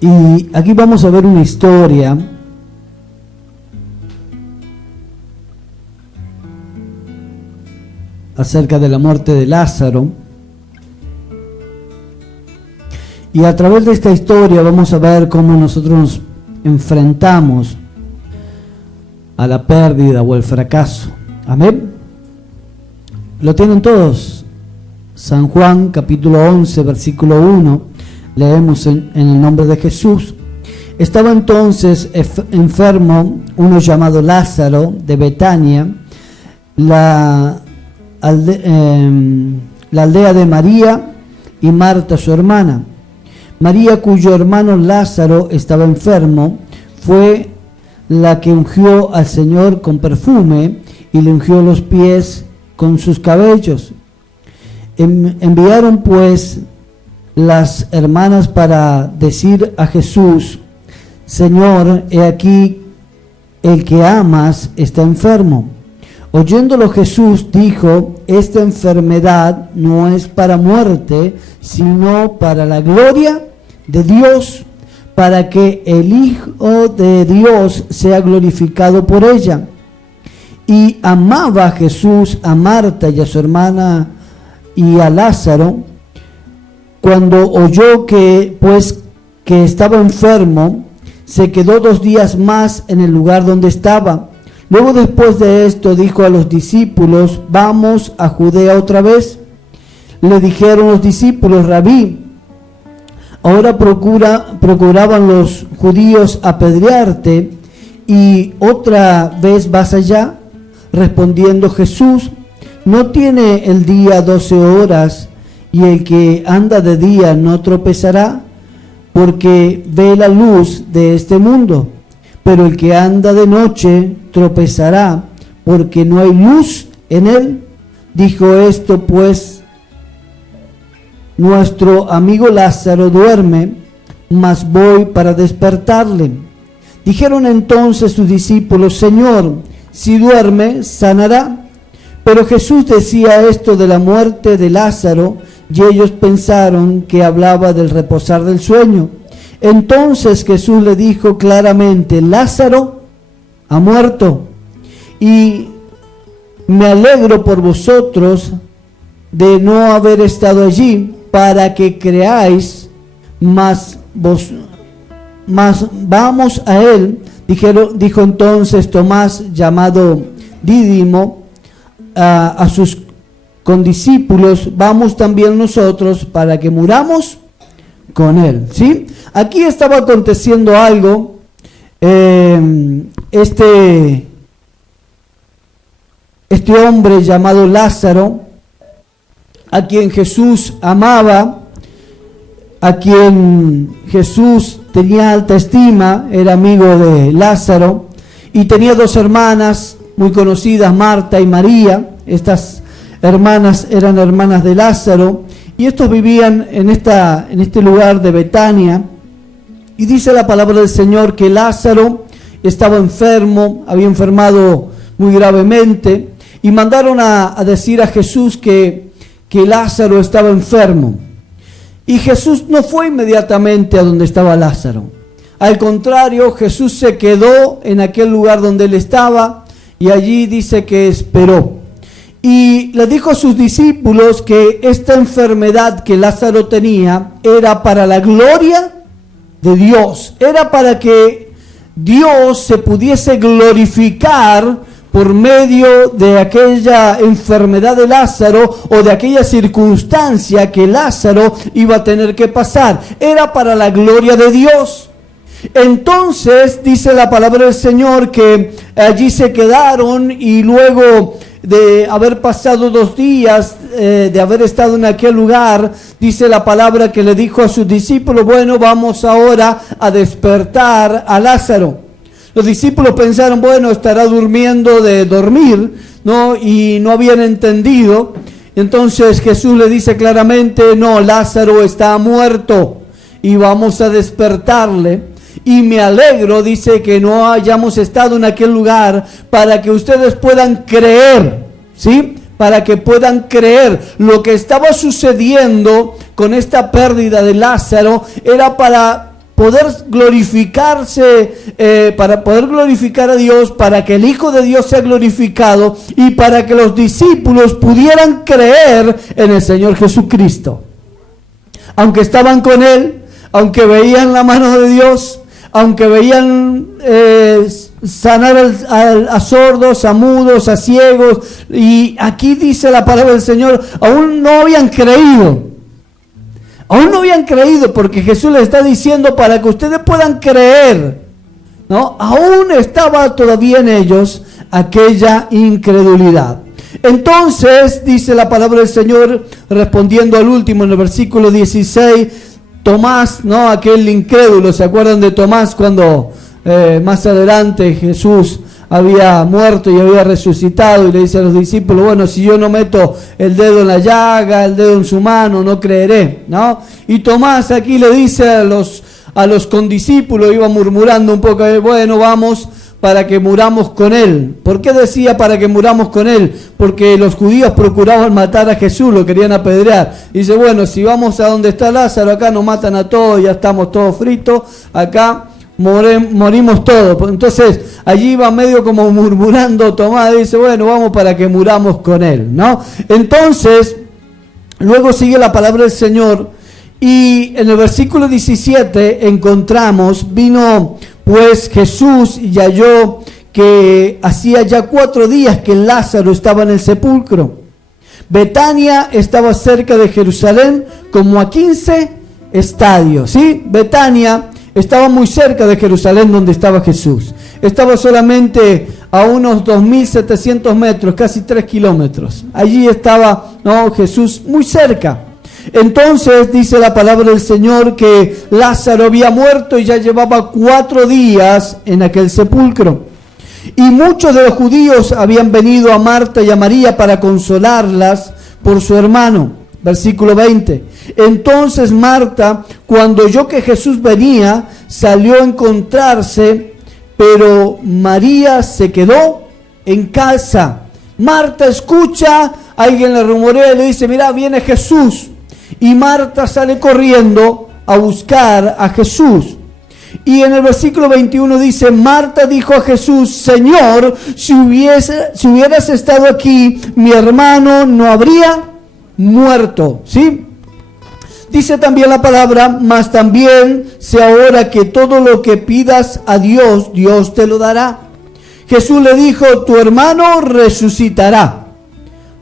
Y aquí vamos a ver una historia acerca de la muerte de Lázaro. Y a través de esta historia vamos a ver cómo nosotros nos enfrentamos a la pérdida o el fracaso. Amén. ¿Lo tienen todos? San Juan capítulo 11 versículo 1. Leemos en el nombre de Jesús. Estaba entonces enfermo uno llamado Lázaro de Betania, la aldea de María y Marta su hermana. María, cuyo hermano Lázaro estaba enfermo, fue la que ungió al Señor con perfume y le ungió los pies con sus cabellos. Enviaron pues las hermanas para decir a Jesús: Señor, he aquí el que amas está enfermo. Oyéndolo Jesús dijo: esta enfermedad no es para muerte, sino para la gloria de Dios, para que el Hijo de Dios sea glorificado por ella. Y amaba Jesús a Marta y a su hermana y a Lázaro. Cuando oyó que estaba enfermo, se quedó 2 días más en el lugar donde estaba. Luego, después de esto, dijo a los discípulos: vamos a Judea otra vez. Le dijeron los discípulos: Rabí, ahora procuraban los judíos apedrearte, y otra vez vas allá. Respondiendo Jesús: ¿no tiene el día 12 horas? Y el que anda de día no tropezará, porque ve la luz de este mundo. Pero el que anda de noche tropezará, porque no hay luz en él. Dijo esto, pues nuestro amigo Lázaro duerme, mas voy para despertarle. Dijeron entonces sus discípulos: Señor, si duerme, sanará. Pero Jesús decía esto de la muerte de Lázaro, y ellos pensaron que hablaba del reposar del sueño. Entonces Jesús le dijo claramente: Lázaro ha muerto, y me alegro por vosotros de no haber estado allí, para que creáis, mas vamos a él. Dijo entonces Tomás, llamado Dídimo, a sus condiscípulos: vamos también nosotros para que muramos con él. ¿Sí? Aquí estaba aconteciendo algo. Este hombre llamado Lázaro, a quien Jesús amaba, a quien Jesús tenía alta estima, era amigo de Lázaro, y tenía 2 hermanas muy conocidas, Marta y María. Estas hermanas eran hermanas de Lázaro, y estos vivían en este lugar de Betania. Y dice la palabra del Señor que Lázaro estaba enfermo, había enfermado muy gravemente, y mandaron a decir a Jesús que Lázaro estaba enfermo. Y Jesús no fue inmediatamente a donde estaba Lázaro. Al contrario, Jesús se quedó en aquel lugar donde él estaba, y allí dice que esperó. Y le dijo a sus discípulos que esta enfermedad que Lázaro tenía era para la gloria de Dios. Era para que Dios se pudiese glorificar por medio de aquella enfermedad de Lázaro, o de aquella circunstancia que Lázaro iba a tener que pasar. Era para la gloria de Dios. Entonces dice la palabra del Señor que allí se quedaron, y luego de haber pasado 2 días, de haber estado en aquel lugar, dice la palabra que le dijo a sus discípulos: bueno, vamos ahora a despertar a Lázaro. Los discípulos pensaron: bueno, estará durmiendo de dormir, ¿no? Y no habían entendido. Entonces Jesús le dice claramente: no, Lázaro está muerto y vamos a despertarle. Y me alegro, dice, que no hayamos estado en aquel lugar, para que ustedes puedan creer, ¿sí? Para que puedan creer. Lo que estaba sucediendo con esta pérdida de Lázaro era para poder glorificarse, para poder glorificar a Dios, para que el Hijo de Dios sea glorificado y para que los discípulos pudieran creer en el Señor Jesucristo. Aunque estaban con Él, aunque veían la mano de Dios, aunque veían sanar a sordos, a mudos, a ciegos, y aquí dice la palabra del Señor, aún no habían creído. Aún no habían creído, porque Jesús les está diciendo para que ustedes puedan creer, ¿no? Aún estaba todavía en ellos aquella incredulidad. Entonces, dice la palabra del Señor, respondiendo al último en el versículo 16, Tomás, ¿no? Aquel incrédulo, ¿se acuerdan de Tomás cuando más adelante Jesús había muerto y había resucitado y le dice a los discípulos, bueno, si yo no meto el dedo en la llaga, el dedo en su mano, no creeré, ¿no? Y Tomás aquí le dice a los condiscípulos, iba murmurando un poco, bueno, vamos para que muramos con él. ¿Por qué decía para que muramos con él? Porque los judíos procuraban matar a Jesús, lo querían apedrear. Dice, bueno, si vamos a donde está Lázaro, acá nos matan a todos, ya estamos todos fritos, acá morimos todos. Entonces allí va medio como murmurando Tomás, dice, bueno, vamos para que muramos con él, ¿no? Entonces, luego sigue la palabra del Señor y en el versículo 17 encontramos, vino pues Jesús y halló que hacía ya 4 días que Lázaro estaba en el sepulcro. Betania estaba cerca de Jerusalén como a 15 estadios, ¿sí? Betania estaba muy cerca de Jerusalén donde estaba Jesús. Estaba solamente a unos 2.700 metros, casi 3 kilómetros. Allí estaba, ¿no? Jesús muy cerca. Entonces dice la palabra del Señor que Lázaro había muerto y ya llevaba 4 días en aquel sepulcro. Y muchos de los judíos habían venido a Marta y a María para consolarlas por su hermano. Versículo 20. Entonces Marta, cuando oyó que Jesús venía, salió a encontrarse, pero María se quedó en casa. Marta escucha, alguien le rumorea y le dice, mira, viene Jesús. Y Marta sale corriendo a buscar a Jesús. Y en el versículo 21 dice, Marta dijo a Jesús, Señor, si hubieras estado aquí, mi hermano no habría muerto, ¿sí? Dice también la palabra, mas también sé ahora que todo lo que pidas a Dios, Dios te lo dará. Jesús le dijo, tu hermano resucitará.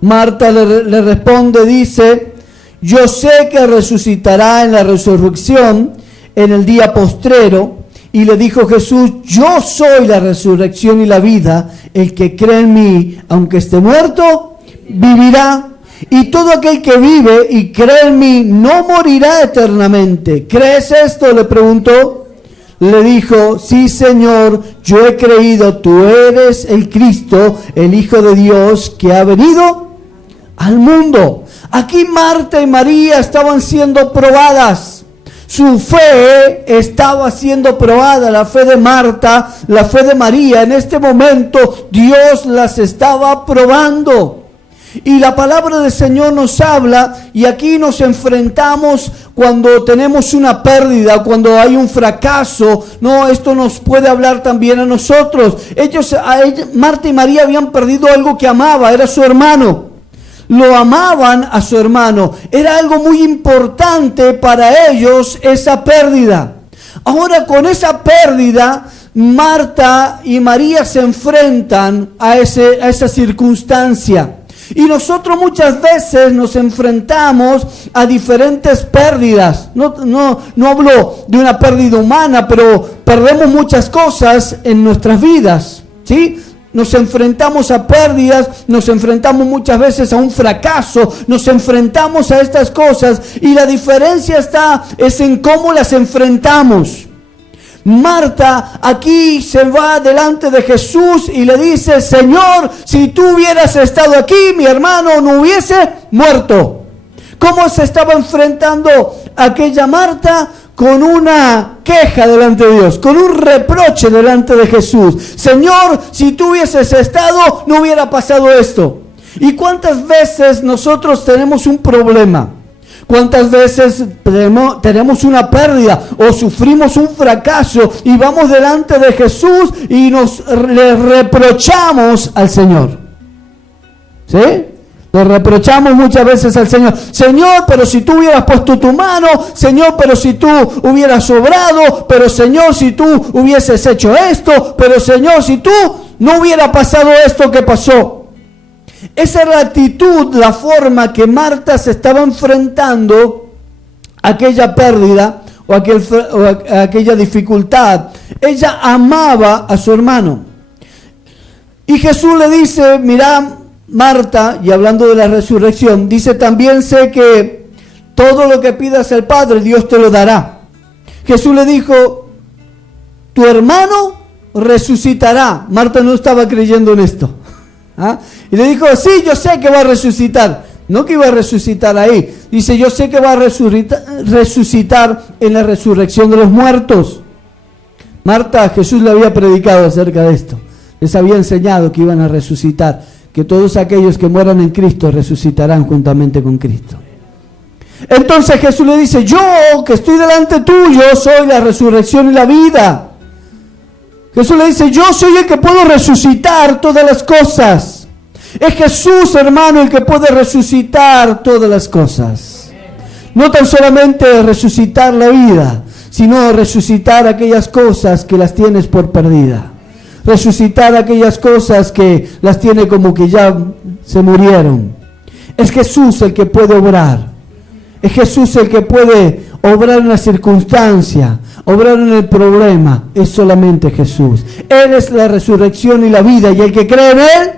Marta le responde, dice, yo sé que resucitará en la resurrección en el día postrero. Y le dijo Jesús, yo soy la resurrección y la vida. El que cree en mí, aunque esté muerto, vivirá. Y todo aquel que vive y cree en mí no morirá eternamente. ¿Crees esto?, le preguntó. Le dijo, sí, Señor, yo he creído, tú eres el Cristo, el Hijo de Dios que ha venido al mundo. Aquí Marta y María estaban siendo probadas. Su fe estaba siendo probada, la fe de Marta, la fe de María. En este momento Dios las estaba probando. Y la palabra del Señor nos habla, y aquí nos enfrentamos cuando tenemos una pérdida, cuando hay un fracaso. No, esto nos puede hablar también a nosotros. Marta y María habían perdido algo que amaba, era su hermano. Lo amaban a su hermano. Era algo muy importante para ellos esa pérdida. Ahora con esa pérdida, Marta y María se enfrentan a esa circunstancia. Y nosotros muchas veces nos enfrentamos a diferentes pérdidas. No hablo de una pérdida humana, pero perdemos muchas cosas en nuestras vidas, ¿sí? Nos enfrentamos a pérdidas, nos enfrentamos muchas veces a un fracaso, nos enfrentamos a estas cosas y la diferencia es en cómo las enfrentamos. Marta aquí se va delante de Jesús y le dice, Señor, si tú hubieras estado aquí, mi hermano no hubiese muerto. ¿Cómo se estaba enfrentando aquella Marta? Con una queja delante de Dios, con un reproche delante de Jesús. Señor, si tú hubieses estado, no hubiera pasado esto. ¿Y cuántas veces nosotros tenemos un problema? ¿Cuántas veces tenemos una pérdida o sufrimos un fracaso y vamos delante de Jesús y le reprochamos al Señor? ¿Sí? Le reprochamos muchas veces al Señor. Señor, pero si tú hubieras puesto tu mano. Señor, pero si tú hubieras obrado. Pero Señor, si tú hubieses hecho esto. Pero Señor, si tú no hubiera pasado esto que pasó. Esa es la actitud, la forma que Marta se estaba enfrentando a aquella pérdida o aquella dificultad. Ella amaba a su hermano. Y Jesús le dice, mira, Marta, y hablando de la resurrección, dice, también sé que todo lo que pidas al Padre, Dios te lo dará. Jesús le dijo, tu hermano resucitará. Marta no estaba creyendo en esto. ¿Ah? Y le dijo, sí, yo sé que va a resucitar. No que iba a resucitar ahí. Dice, yo sé que va a resucitar en la resurrección de los muertos. Marta, Jesús le había predicado acerca de esto. Les había enseñado que iban a resucitar, que todos aquellos que mueran en Cristo resucitarán juntamente con Cristo. Entonces Jesús le dice, yo que estoy delante tuyo soy la resurrección y la vida. Jesús le dice, yo soy el que puedo resucitar todas las cosas. Es Jesús, hermano, el que puede resucitar todas las cosas. No tan solamente resucitar la vida, sino resucitar aquellas cosas que las tienes por perdida. Resucitar aquellas cosas que las tiene como que ya se murieron. Es Jesús el que puede obrar. Es Jesús el que puede obrar en la circunstancia, obrar en el problema. Es solamente Jesús. Él es la resurrección y la vida. Y el que cree en Él,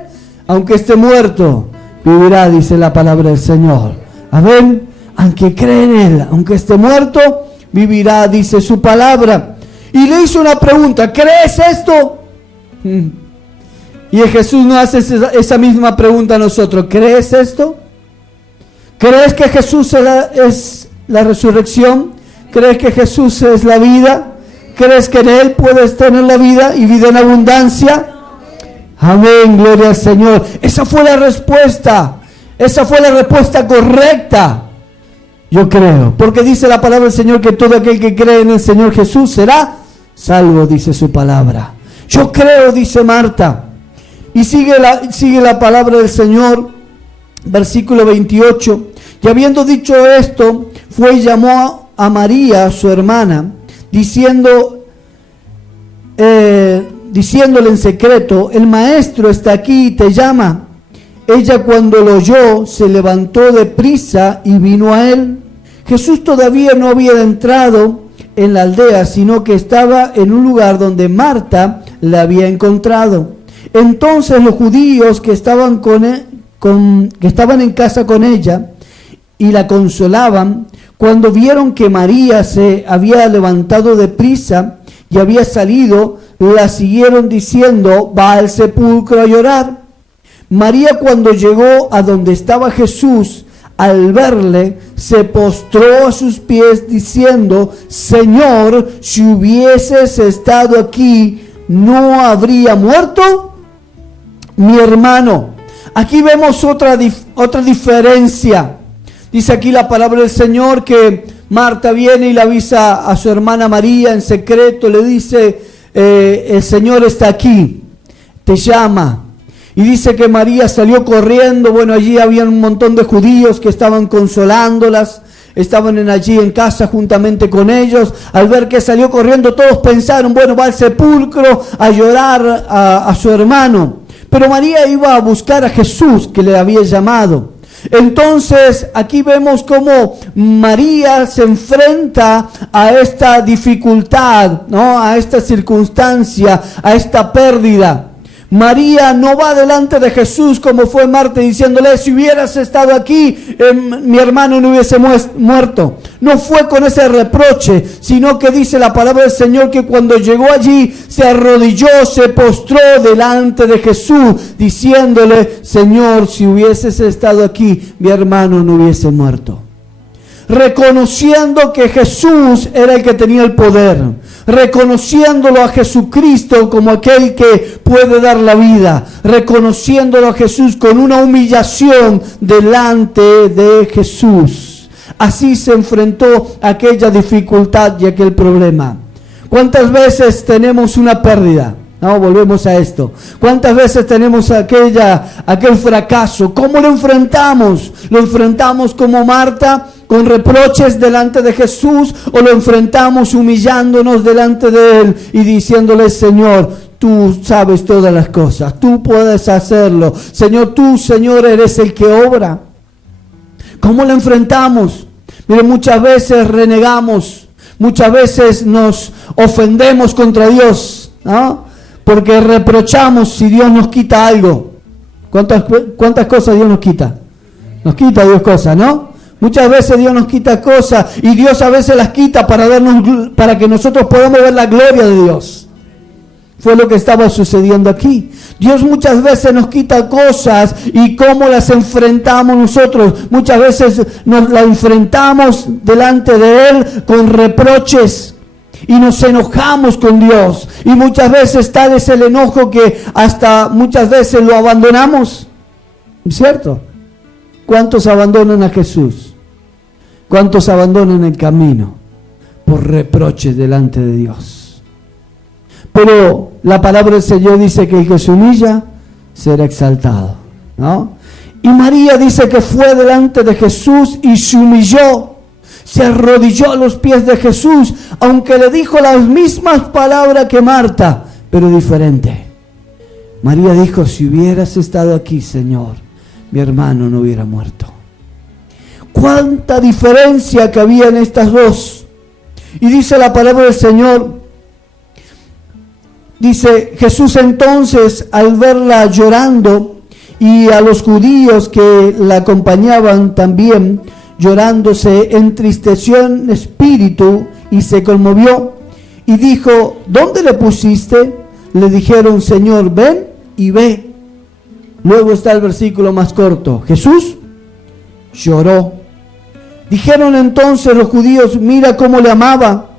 aunque esté muerto, vivirá, dice la palabra del Señor. Amén. Aunque cree en Él, aunque esté muerto, vivirá, dice su palabra. Y le hizo una pregunta, ¿crees esto? Y Jesús nos hace esa misma pregunta a nosotros. ¿Crees esto? ¿Crees que Jesús es la resurrección? ¿Crees que Jesús es la vida? ¿Crees que en Él puedes tener la vida y vida en abundancia? Amén, gloria al Señor. Esa fue la respuesta. Esa fue la respuesta correcta. Yo creo, porque dice la palabra del Señor que todo aquel que cree en el Señor Jesús será salvo, dice su palabra. Yo creo, dice Marta. Y sigue la palabra del Señor, versículo 28. Y habiendo dicho esto, fue y llamó a María, su hermana, diciéndole en secreto, el maestro está aquí y te llama. Ella cuando lo oyó, se levantó de prisa y vino a él. Jesús todavía no había entrado en la aldea, sino que estaba en un lugar donde Marta la había encontrado. Entonces los judíos que estaban en casa con ella y la consolaban, cuando vieron que María se había levantado de prisa y había salido, la siguieron diciendo, va al sepulcro a llorar. María, cuando llegó a donde estaba Jesús, al verle, se postró a sus pies diciendo, Señor, si hubieses estado aquí, ¿no habría muerto mi hermano? Aquí vemos otra diferencia. Dice aquí la palabra del Señor que Marta viene y le avisa a su hermana María en secreto, le dice, el Señor está aquí, te llama. Y dice que María salió corriendo. Bueno, allí había un montón de judíos que estaban consolándolas, estaban allí en casa juntamente con ellos. Al ver que salió corriendo, todos pensaron, bueno, va al sepulcro a llorar a su hermano. Pero María iba a buscar a Jesús, que le había llamado. Entonces aquí vemos cómo María se enfrenta a esta dificultad, ¿no? A esta circunstancia, a esta pérdida. María no va delante de Jesús como fue Marta diciéndole, si hubieras estado aquí, mi hermano no hubiese muerto. No fue con ese reproche, sino que dice la palabra del Señor que cuando llegó allí se arrodilló, se postró delante de Jesús diciéndole, Señor, si hubieses estado aquí, mi hermano no hubiese muerto. Reconociendo que Jesús era el que tenía el poder, reconociéndolo a Jesucristo como aquel que puede dar la vida, reconociéndolo a Jesús con una humillación delante de Jesús. así se enfrentó a aquella dificultad y aquel problema. ¿Cuántas veces tenemos una pérdida? No, volvemos a esto. ¿Cuántas veces tenemos aquel fracaso? ¿Cómo lo enfrentamos? ¿Lo enfrentamos como Marta, con reproches delante de Jesús, o lo enfrentamos humillándonos delante de Él y diciéndole: Señor, tú sabes todas las cosas, tú puedes hacerlo. Señor, tú, Señor, eres el que obra. ¿Cómo lo enfrentamos? Mire, muchas veces renegamos, muchas veces nos ofendemos contra Dios, ¿no? Porque reprochamos si Dios nos quita algo. ¿Cuántas cosas Dios nos quita? Nos quita Dios cosas, ¿no? Muchas veces Dios nos quita cosas, y Dios a veces las quita para que nosotros podamos ver la gloria de Dios. Fue lo que estaba sucediendo aquí. Dios muchas veces nos quita cosas, y cómo las enfrentamos nosotros. Muchas veces nos las enfrentamos delante de Él con reproches, y nos enojamos con Dios, y muchas veces tal es el enojo que hasta muchas veces lo abandonamos, ¿cierto? ¿Cuántos abandonan a Jesús? ¿Cuántos abandonan el camino por reproches delante de Dios? Pero la palabra del Señor dice que el que se humilla será exaltado, ¿no? Y María dice que fue delante de Jesús y se humilló, se arrodilló a los pies de Jesús, aunque le dijo las mismas palabras que Marta, pero diferente. María dijo: si hubieras estado aquí, Señor, mi hermano no hubiera muerto. Cuánta diferencia que había en estas dos. Y dice la palabra del Señor, dice: Jesús entonces, al verla llorando, y a los judíos que la acompañaban también llorando, se entristeció en espíritu y se conmovió, y dijo: ¿dónde le pusiste? Le dijeron: Señor, ven y ve. Luego está el versículo más corto: Jesús lloró. Dijeron entonces los judíos: mira cómo le amaba.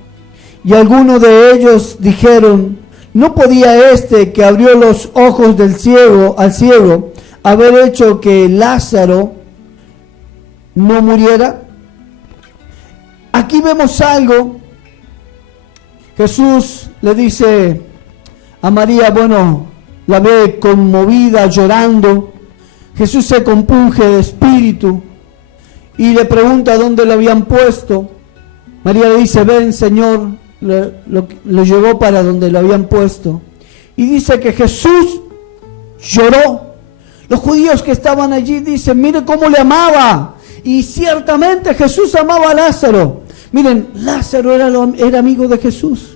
Y algunos de ellos dijeron: ¿no podía este que abrió los ojos del ciego al ciego haber hecho que Lázaro no muriera? Aquí vemos algo. Jesús le dice a María, la ve conmovida, llorando. Jesús se compunge de espíritu y le pregunta dónde lo habían puesto. María le dice: ven, Señor. Lo llevó para donde lo habían puesto. Y dice que Jesús lloró. Los judíos que estaban allí dicen: mire cómo le amaba. Y ciertamente Jesús amaba a Lázaro. Miren, Lázaro era amigo de Jesús.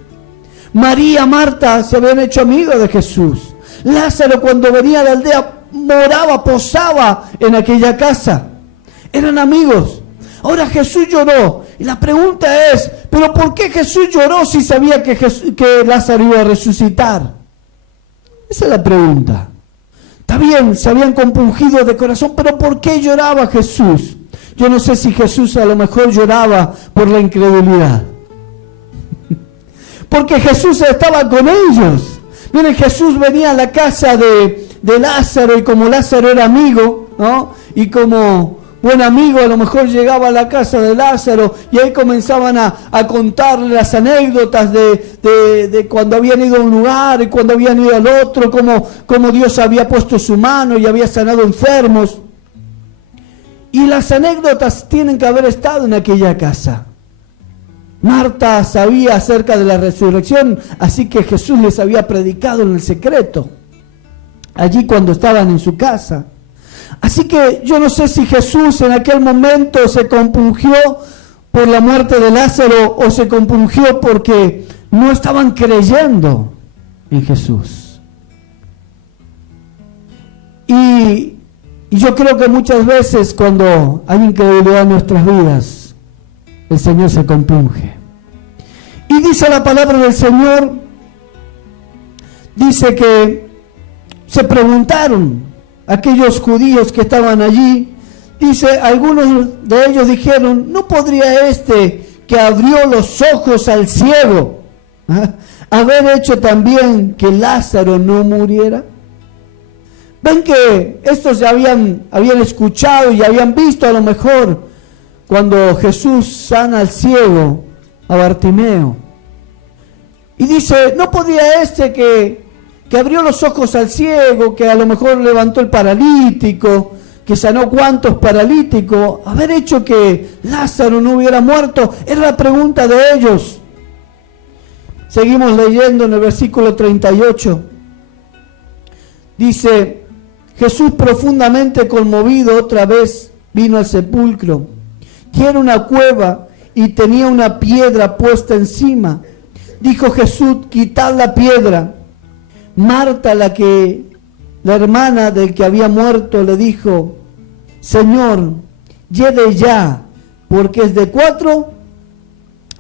María, Marta se habían hecho amigos de Jesús. Lázaro, cuando venía de la aldea, moraba, posaba en aquella casa. Eran amigos. Ahora Jesús lloró. Y la pregunta es: ¿pero por qué Jesús lloró si sabía que Lázaro iba a resucitar? Esa es la pregunta. Está bien, se habían compungido de corazón, pero ¿por qué lloraba Jesús? Yo no sé si Jesús a lo mejor lloraba por la incredulidad. Porque Jesús estaba con ellos. Miren, Jesús venía a la casa de Lázaro, y como Lázaro era amigo, ¿no? Y como buen amigo, a lo mejor llegaba a la casa de Lázaro, y ahí comenzaban a contarle las anécdotas de cuando habían ido a un lugar y cuando habían ido al otro, cómo Dios había puesto su mano y había sanado enfermos. Y las anécdotas tienen que haber estado en aquella casa. Marta sabía acerca de la resurrección, así que Jesús les había predicado en el secreto, allí cuando estaban en su casa. Así que yo no sé si Jesús en aquel momento se compungió por la muerte de Lázaro, o se compungió porque no estaban creyendo en Jesús. Y yo creo que muchas veces cuando hay incredulidad en nuestras vidas, el Señor se compunge. Y dice la palabra del Señor, dice que se preguntaron aquellos judíos que estaban allí, dice, algunos de ellos dijeron: ¿no podría este que abrió los ojos al ciego haber hecho también que Lázaro no muriera? Ven que estos ya habían escuchado y habían visto a lo mejor cuando Jesús sana al ciego, a Bartimeo. Y dice, ¿no podía que abrió los ojos al ciego, que a lo mejor levantó el paralítico, que sanó cuantos paralíticos, haber hecho que Lázaro no hubiera muerto? Era la pregunta de ellos. Seguimos leyendo en el versículo 38. Dice, Jesús profundamente conmovido otra vez vino al sepulcro, que era una cueva y tenía una piedra puesta encima. Dijo Jesús, quitad la piedra. Marta, la hermana del que había muerto, le dijo, Señor, lleve ya, porque es de 4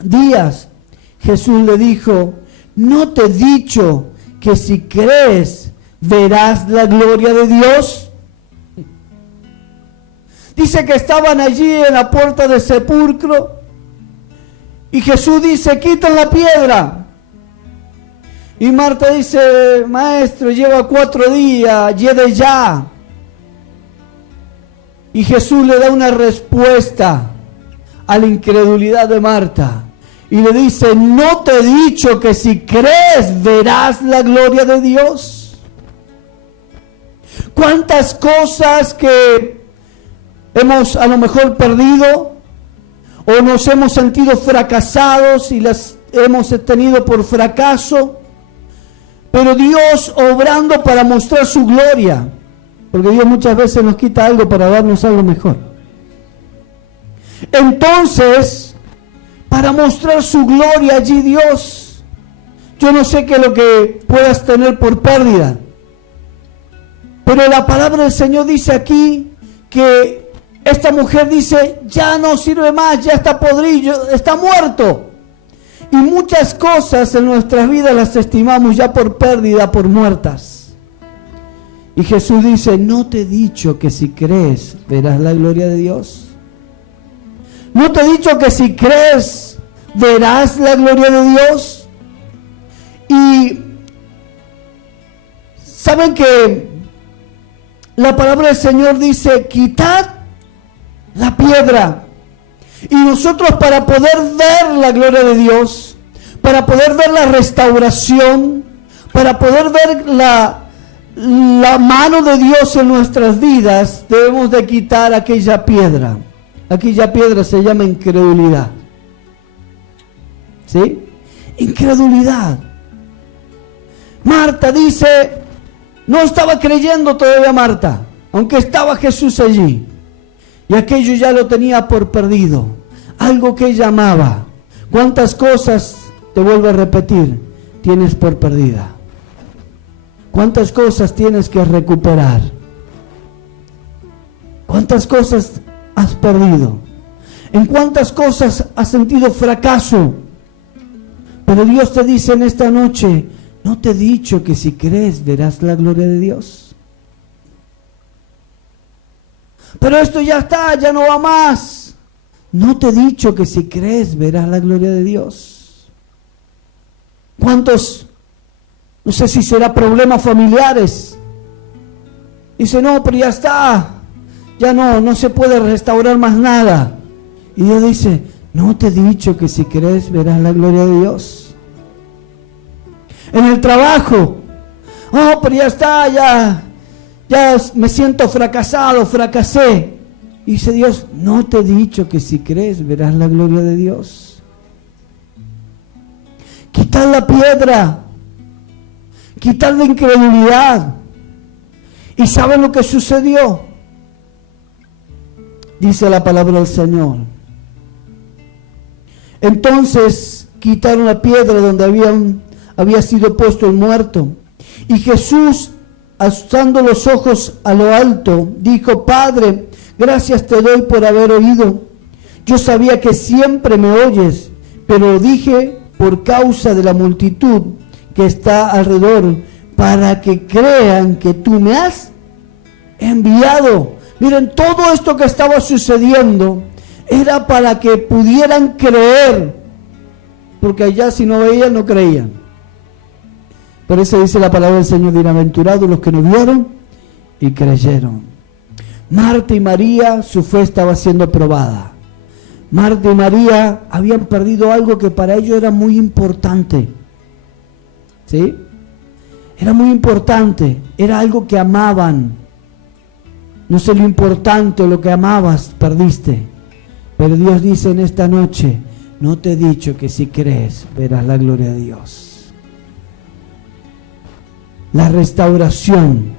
días. Jesús le dijo, ¿no te he dicho que si crees verás la gloria de Dios? Dice que estaban allí en la puerta del sepulcro y Jesús dice, quiten la piedra. Y Marta dice, maestro, lleva 4 días, lleve ya. Y Jesús le da una respuesta a la incredulidad de Marta. Y le dice, ¿no te he dicho que si crees verás la gloria de Dios? ¿Cuántas cosas que hemos a lo mejor perdido o nos hemos sentido fracasados y las hemos tenido por fracaso? Pero Dios obrando para mostrar su gloria, porque Dios muchas veces nos quita algo para darnos algo mejor. Entonces, para mostrar su gloria allí Dios, yo no sé qué es lo que puedas tener por pérdida, pero la palabra del Señor dice aquí que esta mujer dice, ya no sirve más, ya está podrido, está muerto. Y muchas cosas en nuestras vidas las estimamos ya por pérdida, por muertas. Y Jesús dice, ¿no te he dicho que si crees verás la gloria de Dios? ¿No te he dicho que si crees verás la gloria de Dios? Y saben que la palabra del Señor dice, quitad la piedra. Y nosotros, para poder ver la gloria de Dios, para poder ver la restauración, para poder ver la mano de Dios en nuestras vidas, debemos de quitar aquella piedra. Aquella piedra se llama incredulidad. ¿Sí? Incredulidad. Marta dice, no estaba creyendo todavía Marta, aunque estaba Jesús allí. Y aquello ya lo tenía por perdido. Algo que ella amaba. ¿Cuántas cosas, te vuelvo a repetir, tienes por perdida? ¿Cuántas cosas tienes que recuperar? ¿Cuántas cosas has perdido? ¿En cuántas cosas has sentido fracaso? Pero Dios te dice en esta noche, ¿no te he dicho que si crees verás la gloria de Dios? Pero esto ya está, ya no va más. ¿No te he dicho que si crees verás la gloria de Dios? ¿Cuántos, no sé si será problemas familiares? Dice, no, pero ya está, ya no se puede restaurar más nada. Y Dios dice, ¿no te he dicho que si crees verás la gloria de Dios? En el trabajo, oh, pero ya está, ya me siento fracasado, fracasé. Y dice Dios, ¿no te he dicho que si crees verás la gloria de Dios? Quitar la piedra, quitar la incredulidad. ¿Y saben lo que sucedió? Dice la palabra del Señor. Entonces quitaron la piedra donde había sido puesto el muerto. Y Jesús, alzando los ojos a lo alto, dijo, Padre, gracias te doy por haber oído. Yo sabía que siempre me oyes, pero lo dije por causa de la multitud que está alrededor, para que crean que tú me has enviado. Miren, todo esto que estaba sucediendo era para que pudieran creer, porque allá si no veían, no creían. Por eso dice la palabra del Señor, bienaventurados los que no vieron y creyeron. Marta y María, su fe estaba siendo probada. Marta y María habían perdido algo que para ellos era muy importante. ¿Sí? Era muy importante, era algo que amaban. No sé lo importante o lo que amabas, perdiste. Pero Dios dice en esta noche, no te he dicho que si crees verás la gloria de Dios. La restauración,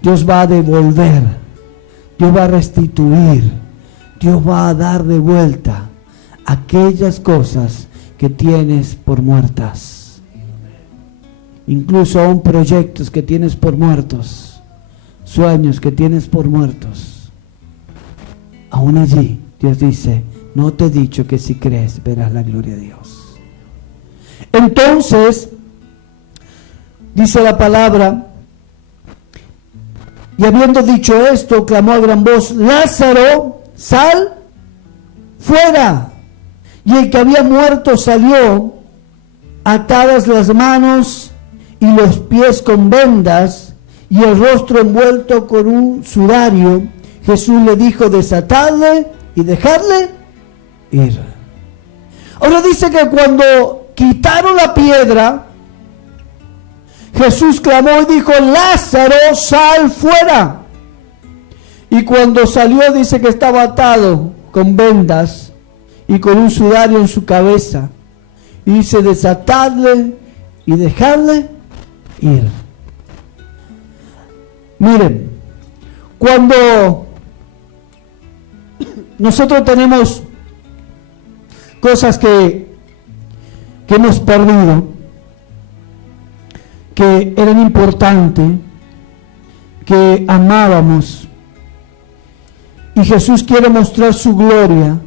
Dios va a devolver, Dios va a restituir, Dios va a dar de vuelta aquellas cosas que tienes por muertas. Incluso aún proyectos que tienes por muertos, sueños que tienes por muertos. Aún allí Dios dice, no te he dicho que si crees verás la gloria de Dios. Entonces, dice la palabra, y habiendo dicho esto, clamó a gran voz, Lázaro, sal fuera. Y el que había muerto salió, atadas las manos y los pies con vendas, y el rostro envuelto con un sudario. Jesús le dijo, desatadle y dejadle ir. Ahora dice que cuando quitaron la piedra, Jesús clamó y dijo, Lázaro, sal fuera. Y cuando salió dice que estaba atado con vendas y con un sudario en su cabeza. Y dice, desatadle y dejadle ir. Miren, cuando nosotros tenemos cosas que hemos perdido, que eran importantes, que amábamos, y Jesús quiere mostrar su gloria,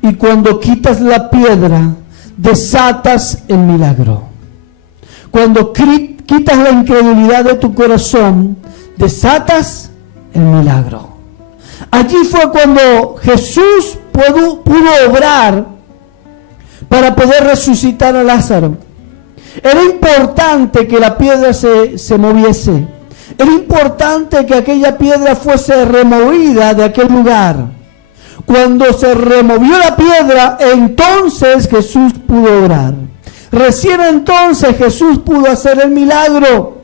y cuando quitas la piedra, desatas el milagro. Cuando quitas la incredulidad de tu corazón, desatas el milagro. Allí fue cuando Jesús pudo obrar para poder resucitar a Lázaro. Era importante que la piedra se moviese. Era importante que aquella piedra fuese removida de aquel lugar. Cuando se removió la piedra, entonces Jesús pudo obrar. Recién entonces Jesús pudo hacer el milagro.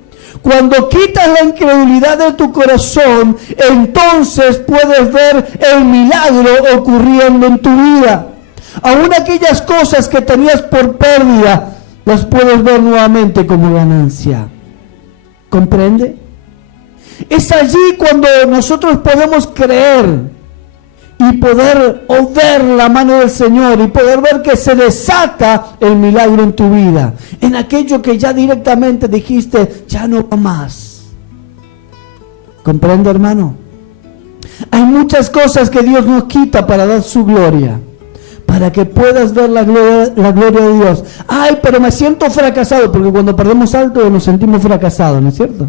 Cuando quitas la incredulidad de tu corazón, entonces puedes ver el milagro ocurriendo en tu vida. Aún aquellas cosas que tenías por pérdida, las puedes ver nuevamente como ganancia. ¿Comprende? Es allí cuando nosotros podemos creer y poder ver la mano del Señor y poder ver que se desata el milagro en tu vida, en aquello que ya directamente dijiste, ya no va más. ¿Comprende, hermano? Hay muchas cosas que Dios nos quita para dar su gloria, para que puedas ver la gloria de Dios. Ay, pero me siento fracasado, porque cuando perdemos algo nos sentimos fracasados, ¿no es cierto?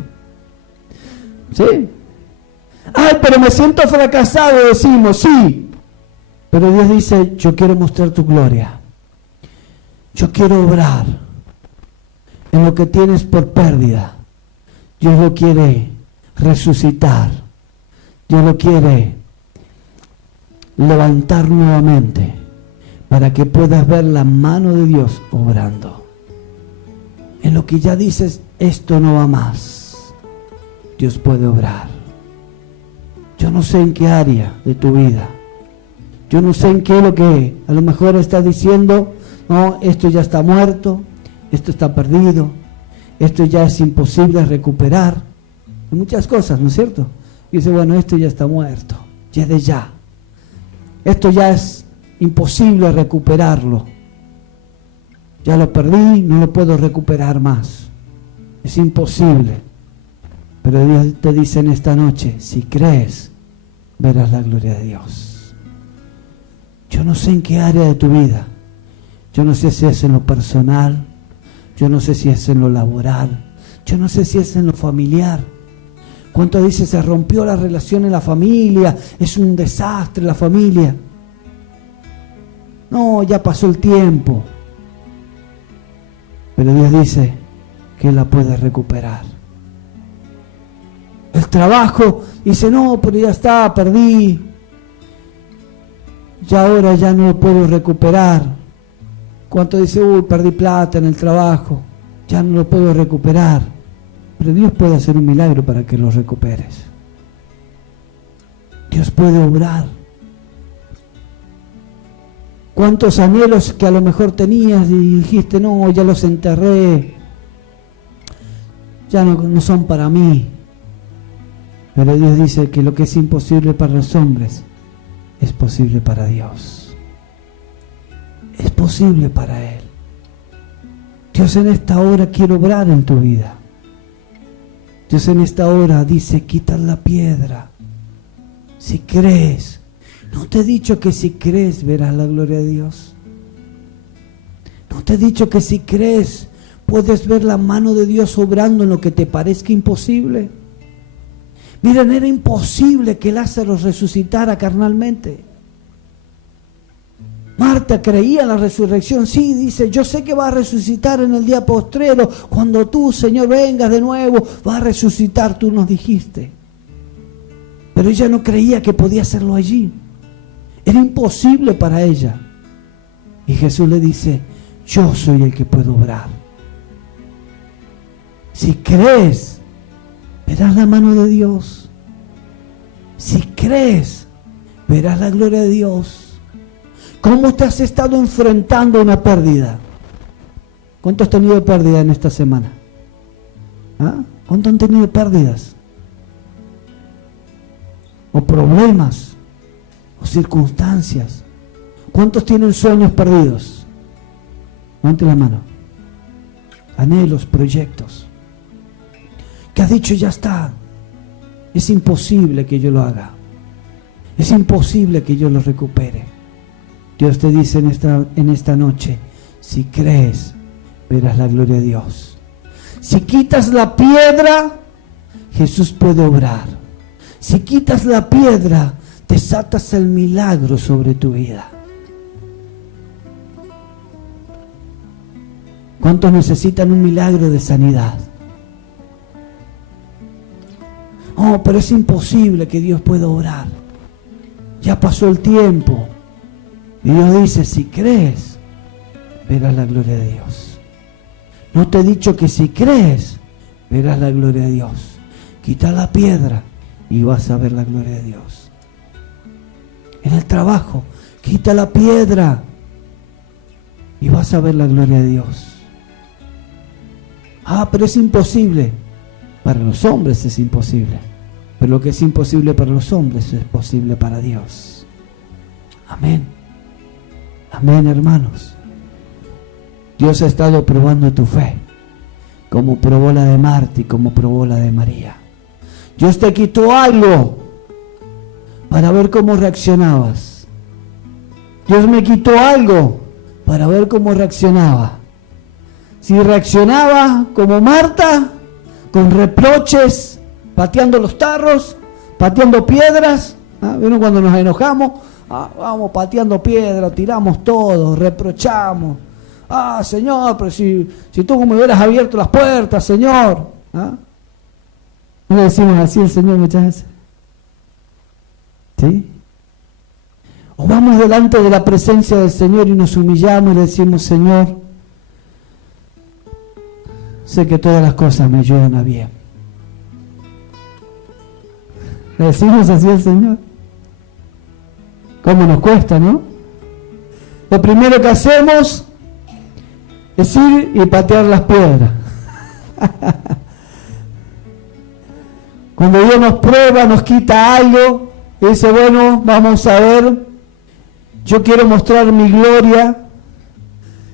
¿Sí? Ay, pero me siento fracasado, decimos, sí. Pero Dios dice, yo quiero mostrar tu gloria. Yo quiero obrar en lo que tienes por pérdida. Dios lo quiere resucitar. Dios lo quiere levantar nuevamente para que puedas ver la mano de Dios obrando. En lo que ya dices, esto no va más, Dios puede obrar. Yo no sé en qué área de tu vida, yo no sé en qué es lo que a lo mejor estás diciendo, no, esto ya está muerto, esto está perdido, esto ya es imposible recuperar. Hay muchas cosas, ¿no es cierto? Y dice, bueno, esto ya está muerto, ya de ya. Esto ya es imposible recuperarlo. Ya lo perdí, no lo puedo recuperar más. Es imposible. Pero Dios te dice en esta noche, si crees, verás la gloria de Dios. Yo no sé en qué área de tu vida. Yo no sé si es en lo personal. Yo no sé si es en lo laboral. Yo no sé si es en lo familiar. ¿Cuánto dice se rompió la relación en la familia? Es un desastre la familia. No, ya pasó el tiempo. Pero Dios dice que Él la puede recuperar. El trabajo, dice, no, pero ya está, perdí. ya ahora ya no lo puedo recuperar. ¿Cuánto dice, perdí plata en el trabajo, ya no lo puedo recuperar? Pero Dios puede hacer un milagro para que lo recuperes. Dios puede obrar. ¿Cuántos anhelos que a lo mejor tenías y dijiste, no, ya los enterré, ya no son para mí? Pero Dios dice que lo que es imposible para los hombres es posible para Dios. Es posible para Él. Dios en esta hora quiere obrar en tu vida. Dios en esta hora dice, quita la piedra. Si crees, ¿no te he dicho que si crees verás la gloria de Dios? ¿No te he dicho que si crees puedes ver la mano de Dios obrando en lo que te parezca imposible? Miren, era imposible que Lázaro resucitara carnalmente. Marta creía en la resurrección, sí, dice, yo sé que va a resucitar en el día postrero, cuando tú, Señor, vengas de nuevo, va a resucitar, tú nos dijiste. Pero ella no creía que podía hacerlo allí. Era imposible para ella. Y Jesús le dice, yo soy el que puedo obrar. Si crees, verás la mano de Dios. Si crees, verás la gloria de Dios. ¿Cómo te has estado enfrentando a una pérdida? ¿Cuántos han tenido pérdida en esta semana? ¿Ah? ¿Cuántos han tenido pérdidas? O problemas, o circunstancias. ¿Cuántos tienen sueños perdidos? Levante la mano. Anhelos, proyectos. Que has dicho, ya está. Es imposible que yo lo haga. Es imposible que yo lo recupere. Dios te dice en esta noche, si crees, verás la gloria de Dios. Si quitas la piedra, Jesús puede obrar. Si quitas la piedra, desatas el milagro sobre tu vida. ¿Cuántos necesitan un milagro de sanidad? Oh, pero es imposible que Dios pueda obrar. Ya pasó el tiempo. Y Dios dice, si crees, verás la gloria de Dios. No te he dicho que si crees, verás la gloria de Dios. Quita la piedra y vas a ver la gloria de Dios. En el trabajo, quita la piedra y vas a ver la gloria de Dios. Ah, pero es imposible. Para los hombres es imposible. Pero lo que es imposible para los hombres es posible para Dios. Amén. Amén, hermanos. Dios ha estado probando tu fe, como probó la de Marta y como probó la de María. Dios te quitó algo para ver cómo reaccionabas. Dios me quitó algo para ver cómo reaccionaba. Si reaccionaba como Marta, con reproches, pateando los tarros, pateando piedras, ¿vieron cuando nos enojamos? Vamos pateando piedras, tiramos todo, reprochamos. Señor, pero si tú me hubieras abierto las puertas, Señor. ¿No le decimos así al Señor muchas veces? ¿Sí? O vamos delante de la presencia del Señor y nos humillamos y le decimos, Señor, sé que todas las cosas me ayudan a bien. ¿Le decimos así al Señor? ¿Cómo nos cuesta, no? Lo primero que hacemos es ir y patear las piedras. Cuando Dios nos prueba, nos quita algo, y dice, bueno, vamos a ver, yo quiero mostrar mi gloria,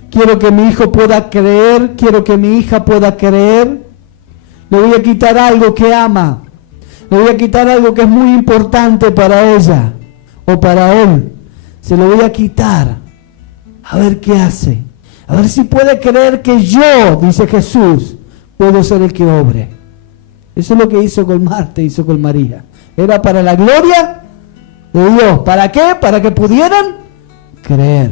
quiero que mi hijo pueda creer, quiero que mi hija pueda creer, le voy a quitar algo que ama, le voy a quitar algo que es muy importante para ella o para él, se lo voy a quitar, a ver qué hace, a ver si puede creer que yo, dice Jesús, puedo ser el que obre. Eso es lo que hizo con Marta, hizo con María. Era para la gloria de Dios. ¿Para qué? Para que pudieran creer.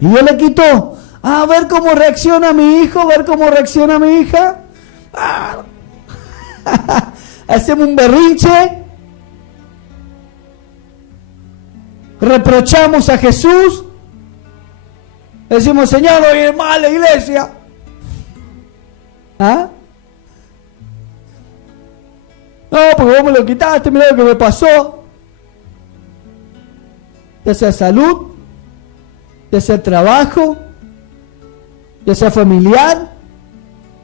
Y Dios le quitó. A ver cómo reacciona mi hijo, a ver cómo reacciona mi hija. Hacemos un berrinche. reprochamos a Jesús, decimos, Señor, voy a ir mal a la iglesia. ¿Ah? No, porque vos me lo quitaste, mirá lo que me pasó. Ya sea salud, ya sea trabajo, ya sea familiar,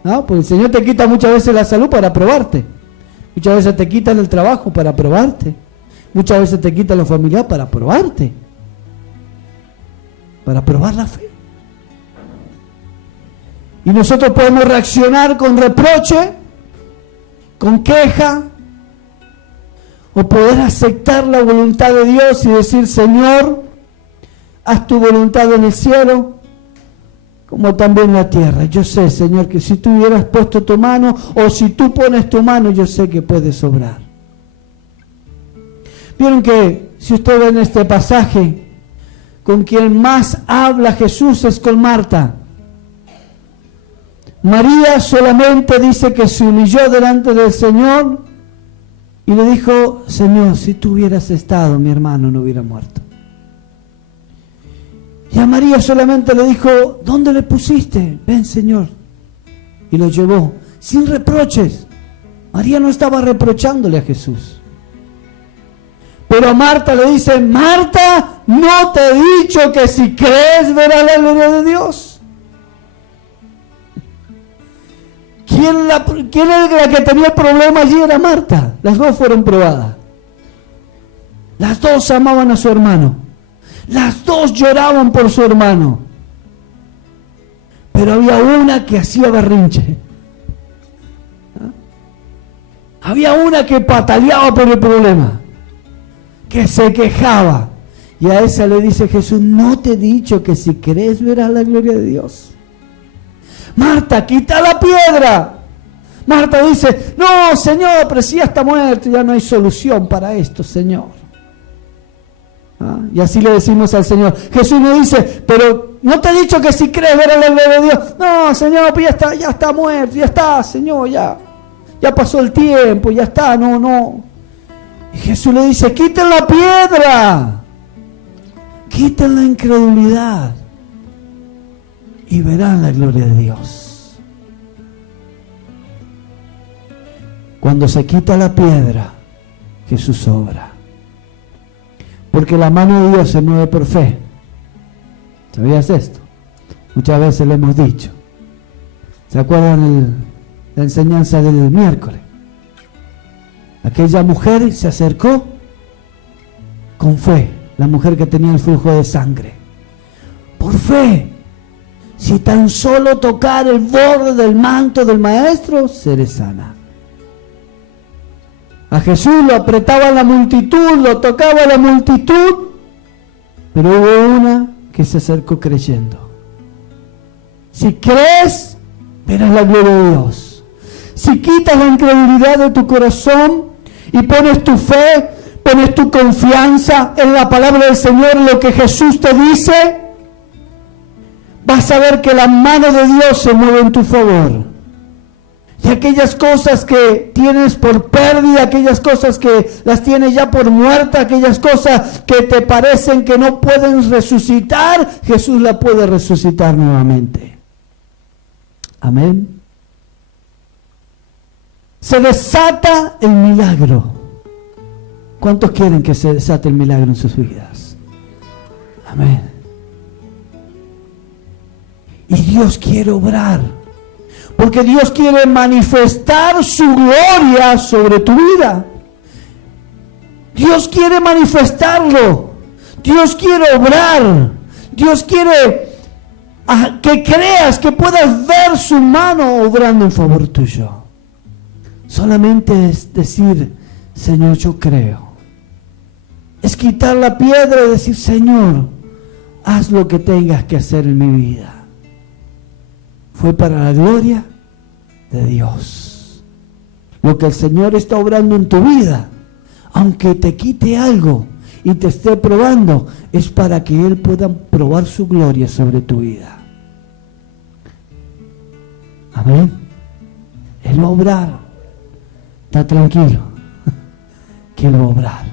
¿no? Porque el Señor te quita muchas veces la salud para probarte. Muchas veces te quitan el trabajo para probarte. Muchas veces te quitan lo familiar para probarte. Para probar la fe. Y nosotros podemos reaccionar con reproche, con queja, o poder aceptar la voluntad de Dios y decir, Señor, haz tu voluntad en el cielo, como también en la tierra. Yo sé, Señor, que si tú hubieras puesto tu mano, o si tú pones tu mano, yo sé que puedes obrar. Vieron que, si usted ve en este pasaje, con quien más habla Jesús es con Marta. María solamente dice que se humilló delante del Señor y le dijo, Señor, si tú hubieras estado, mi hermano no hubiera muerto. Y a María solamente le dijo, ¿dónde le pusiste? Ven, Señor. Y lo llevó, sin reproches. María no estaba reprochándole a Jesús. Pero a Marta le dice, Marta, ¿no te he dicho que si crees verás la gloria de Dios? ¿Quién era la que tenía el problema allí? Era Marta. Las dos fueron probadas. Las dos amaban a su hermano. Las dos lloraban por su hermano. Pero había una que hacía berrinche. ¿Ah? Había una que pataleaba por el problema, que se quejaba. Y a esa le dice Jesús, ¿no te he dicho que si crees verás la gloria de Dios? Marta, quita la piedra. Marta dice, no, Señor, pero si ya está muerto, ya no hay solución para esto, Señor. ¿Ah? Y así le decimos al Señor. Jesús nos dice, pero ¿no te he dicho que si crees verás la gloria de Dios? No, Señor, pues ya está muerto, ya está, Señor, ya pasó el tiempo, ya está, no. Y Jesús le dice, quiten la piedra, quiten la incredulidad y verán la gloria de Dios. Cuando se quita la piedra, Jesús obra. Porque la mano de Dios se mueve por fe. ¿Sabías esto? Muchas veces lo hemos dicho. ¿Se acuerdan la enseñanza del miércoles? Aquella mujer se acercó con fe, la mujer que tenía el flujo de sangre. Por fe. Si tan solo tocar el borde del manto del maestro, seré sana. A Jesús lo apretaba la multitud, lo tocaba la multitud, pero hubo una que se acercó creyendo. Si crees, verás la gloria de Dios. Si quitas la incredulidad de tu corazón y pones tu fe, pones tu confianza en la palabra del Señor, en lo que Jesús te dice, vas a ver que la mano de Dios se mueve en tu favor. Y aquellas cosas que tienes por pérdida, aquellas cosas que las tienes ya por muerta, aquellas cosas que te parecen que no pueden resucitar, Jesús la puede resucitar nuevamente. Amén. Se desata el milagro. ¿Cuántos quieren que se desate el milagro en sus vidas? Amén. Y Dios quiere obrar, porque Dios quiere manifestar su gloria sobre tu vida. Dios quiere manifestarlo. Dios quiere obrar. Dios quiere que creas, que puedas ver su mano obrando en favor tuyo. Solamente es decir, Señor, yo creo. Es quitar la piedra y decir, Señor, haz lo que tengas que hacer en mi vida. Fue para la gloria de Dios. Lo que el Señor está obrando en tu vida, aunque te quite algo y te esté probando, es para que Él pueda probar su gloria sobre tu vida. Amén. Él va a obrar. Está tranquilo, que Él va a obrar.